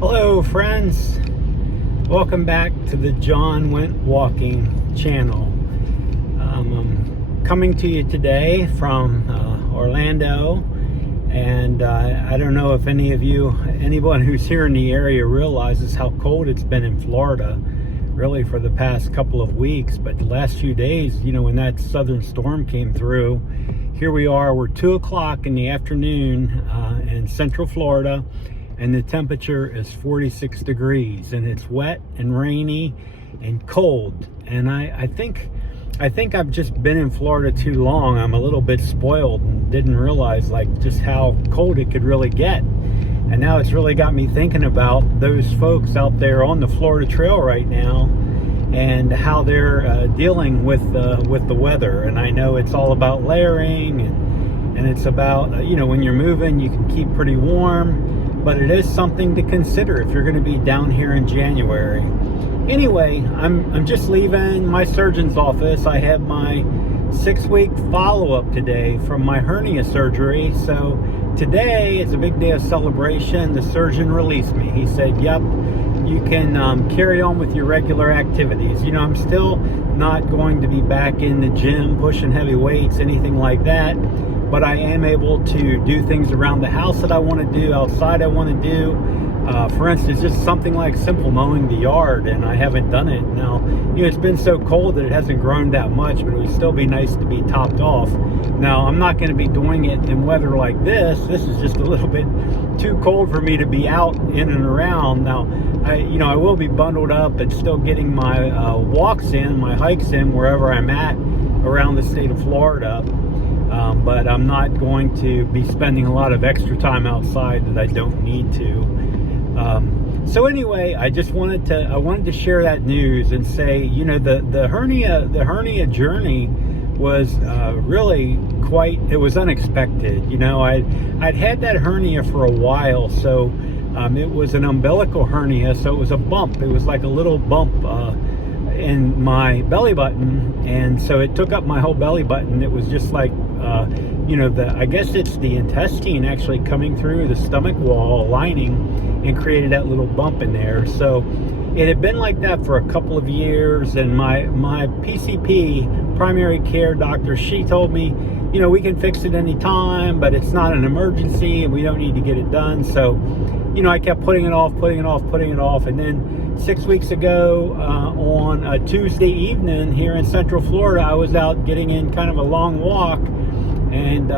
Hello friends, welcome back to the John Went Walking channel. I'm coming to you today from Orlando, and I don't know if anyone who's here in the area realizes how cold it's been in Florida really for the past couple of weeks. But the last few days, when that southern storm came through, here we are, we're 2 o'clock in the afternoon in central Florida, and the temperature is 46 degrees, and it's wet and rainy and cold. And I think I've just been in Florida too long. I'm a little bit spoiled and didn't realize just how cold it could really get. And now it's really got me thinking about those folks out there on the Florida Trail right now and how they're dealing with the weather. And I know it's all about layering, and it's about when you're moving, you can keep pretty warm. But it is something to consider if you're going to be down here in January. Anyway, I'm just leaving my surgeon's office. I have my 6-week follow-up today from my hernia surgery. So today is a big day of celebration. The surgeon released me. He said, yep, you can carry on with your regular activities. I'm still not going to be back in the gym pushing heavy weights, anything like that. But I am able to do things around the house that I want to do, outside I want to do. For instance, just something like simple mowing the yard, and I haven't done it. Now, it's been so cold that it hasn't grown that much, but it would still be nice to be topped off. Now, I'm not going to be doing it in weather like this. This is just a little bit too cold for me to be out in and around. Now, I will be bundled up and still getting my walks in, my hikes in, wherever I'm at around the state of Florida. But I'm not going to be spending a lot of extra time outside that I don't need to. So anyway, I wanted to share that news and say, the hernia journey was really it was unexpected. I'd had that hernia for a while, so it was an umbilical hernia, so it was a bump. It was like a little bump in my belly button, and so it took up my whole belly button. It was just like I guess it's the intestine actually coming through the stomach wall lining and created that little bump in there. So it had been like that for a couple of years, and my PCP, primary care doctor, she told me, we can fix it anytime, but it's not an emergency and we don't need to get it done. So I kept putting it off, and then 6 weeks ago on a Tuesday evening here in Central Florida, I was out getting in kind of a long walk, and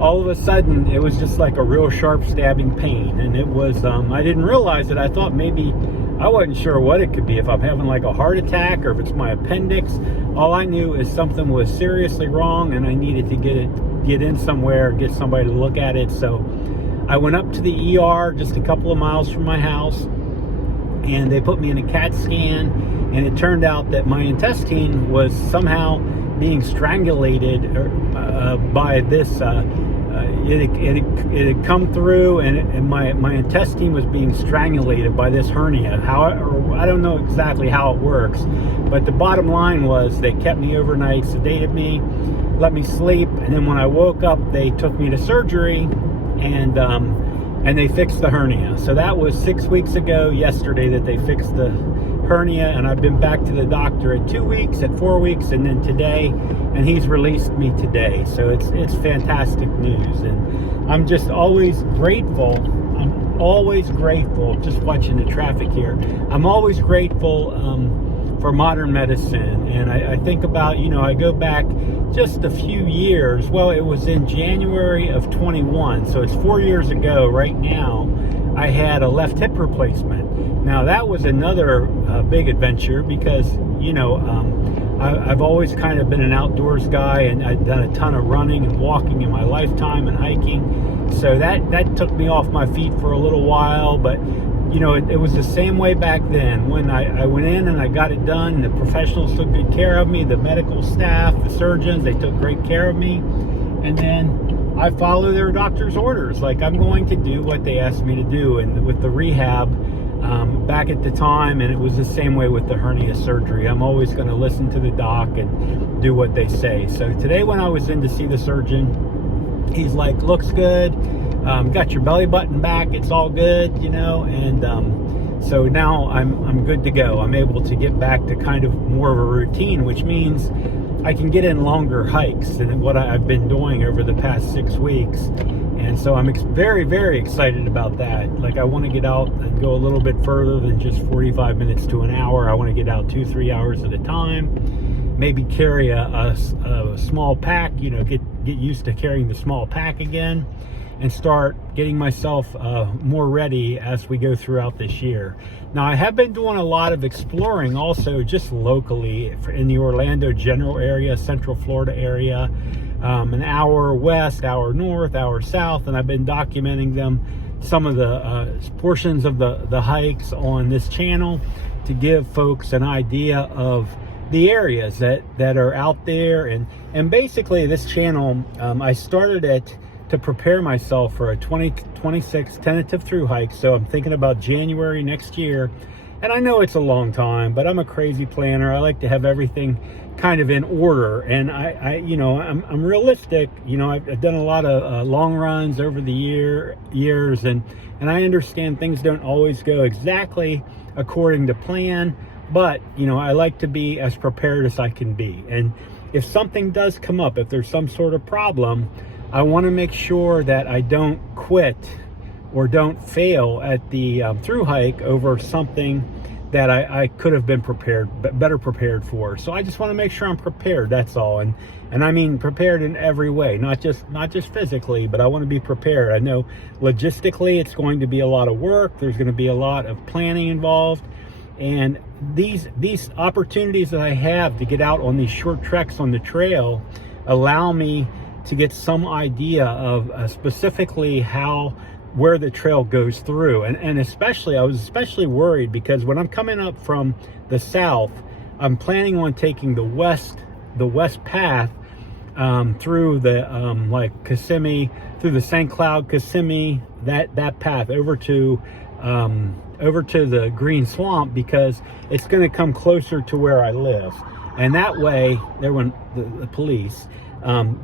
all of a sudden it was just like a real sharp stabbing pain, and it was I didn't realize it. I thought maybe, I wasn't sure what it could be, if I'm having like a heart attack or if it's my appendix. All I knew is something was seriously wrong, and I needed to get in somewhere, get somebody to look at it. So I went up to the ER just a couple of miles from my house, and they put me in a CAT scan, and it turned out that my intestine was somehow being strangulated by this. It had come through, and my intestine was being strangulated by this hernia. I don't know exactly how it works, but the bottom line was they kept me overnight, sedated me, let me sleep, and then when I woke up, they took me to surgery, and they fixed the hernia. So that was 6 weeks ago yesterday that they fixed the hernia, and I've been back to the doctor at 2 weeks, at 4 weeks, and then today, and he's released me today. So it's fantastic news, and I'm just always grateful. I'm always grateful, just watching the traffic here, I'm always grateful for modern medicine. And I think about, I go back just a few years. Well, it was in January of 21, so it's 4 years ago right now. I had a left hip replacement. Now that was another big adventure because, I've always kind of been an outdoors guy, and I've done a ton of running and walking in my lifetime and hiking. So that took me off my feet for a little while, but it was the same way back then. When I went in and I got it done, the professionals took good care of me, the medical staff, the surgeons, they took great care of me. And then I follow their doctor's orders. Like, I'm going to do what they asked me to do. And with the rehab, back at the time, and it was the same way with the hernia surgery, I'm always going to listen to the doc and do what they say. So today when I was in to see the surgeon, he's like, looks good. got your belly button back. It's all good, you know, and so now I'm good to go. I'm able to get back to kind of more of a routine, which means I can get in longer hikes than what I've been doing over the past 6 weeks. And so I'm very, very excited about that. Like, I want to get out and go a little bit further than just 45 minutes to an hour. I want to get out 2-3 hours at a time. Maybe carry a small pack, you know, get used to carrying the small pack again, and start getting myself more ready as we go throughout this year. Now, I have been doing a lot of exploring also just locally in the Orlando general area, Central Florida area, an hour west, hour north, hour south, and I've been documenting them, some of the portions of the hikes on this channel, to give folks an idea of the areas that are out there. And basically this channel, I started it to prepare myself for a 2026 tentative through hike. So I'm thinking about January next year. And I know it's a long time, but I'm a crazy planner. I like to have everything kind of in order. And I'm realistic. You know, I've done a lot of long runs over the years, and I understand things don't always go exactly according to plan, but, you know, I like to be as prepared as I can be. And if something does come up, if there's some sort of problem, I want to make sure that I don't quit or don't fail at the through hike over something that I could have been better prepared for. So I just want to make sure I'm prepared. That's all. And I mean prepared in every way, not just physically, but I want to be prepared. I know logistically it's going to be a lot of work. There's going to be a lot of planning involved. And these opportunities that I have to get out on these short treks on the trail allow me to get some idea of specifically where the trail goes through. And especially, I was especially worried because when I'm coming up from the south, I'm planning on taking the west path through the like Kissimmee, through the St. Cloud, Kissimmee, that path over to the Green Swamp, because it's going to come closer to where I live. And that way, the police,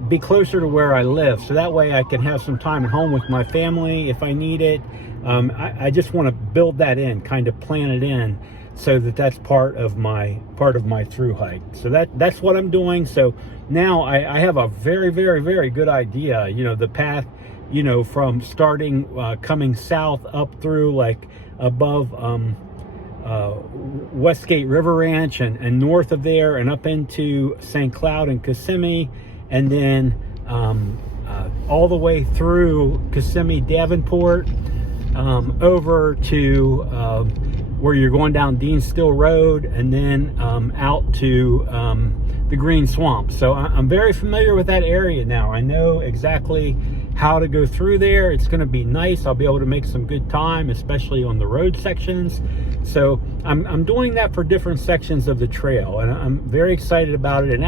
be closer to where I live, so that way I can have some time at home with my family if I need it. I just want to build that in, kind of plan it in, so that's part of my through hike. So that's what I'm doing. So now I have a very, very, very good idea. You know, the path, you know, from starting coming south up through like above Westgate River Ranch and north of there and up into St. Cloud and Kissimmee, and then all the way through Kissimmee, Davenport, over to where you're going down Dean Still Road, and then out to the Green Swamp. So I'm very familiar with that area now. I know exactly how to go through there. It's going to be nice. I'll be able to make some good time, especially on the road sections. So I'm doing that for different sections of the trail, and I'm very excited about it. And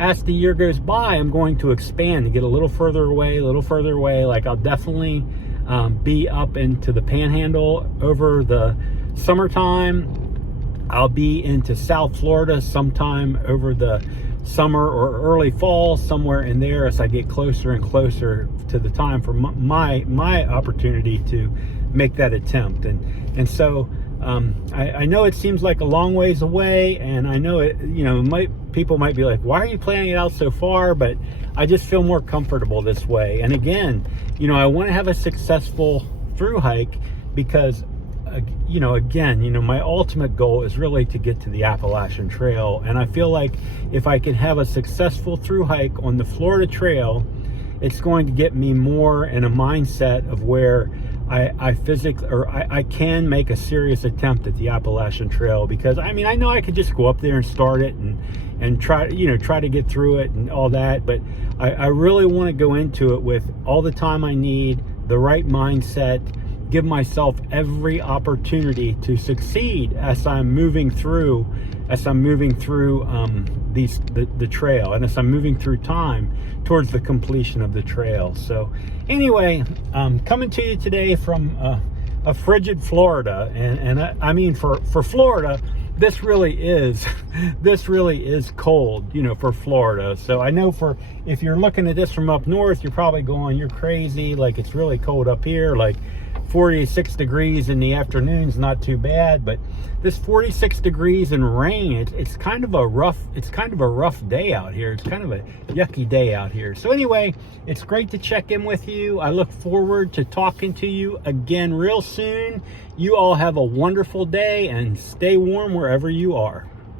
as the year goes by, I'm going to expand and get a little further away. Like, I'll definitely be up into the Panhandle over the summertime. I'll be into South Florida sometime over the summer or early fall, somewhere in there, as I get closer and closer to the time for my opportunity to make that attempt. And so I know it seems like a long ways away, and I know it, you know, people might be like, why are you planning it out so far? But I just feel more comfortable this way. And again, you know, I want to have a successful through hike because, you know, again, you know, my ultimate goal is really to get to the Appalachian Trail. And I feel like if I can have a successful through hike on the Florida Trail, it's going to get me more in a mindset of where I physically, or I can make a serious attempt at the Appalachian Trail. Because I mean, I know I could just go up there and start it and try to get through it and all that, but I really want to go into it with all the time I need, the right mindset, give myself every opportunity to succeed as I'm moving through the trail, and as I'm moving through time towards the completion of the trail. So anyway, coming to you today from a frigid Florida, and I mean for Florida, this really is cold, you know, for Florida. So I know if you're looking at this from up north, you're probably going, you're crazy, like it's really cold up here, like 46 degrees in the afternoon's not too bad, but this 46 degrees and rain, it's kind of a rough day out here. It's kind of a yucky day out here. So anyway, it's great to check in with you. I look forward to talking to you again real soon. You all have a wonderful day and stay warm wherever you are.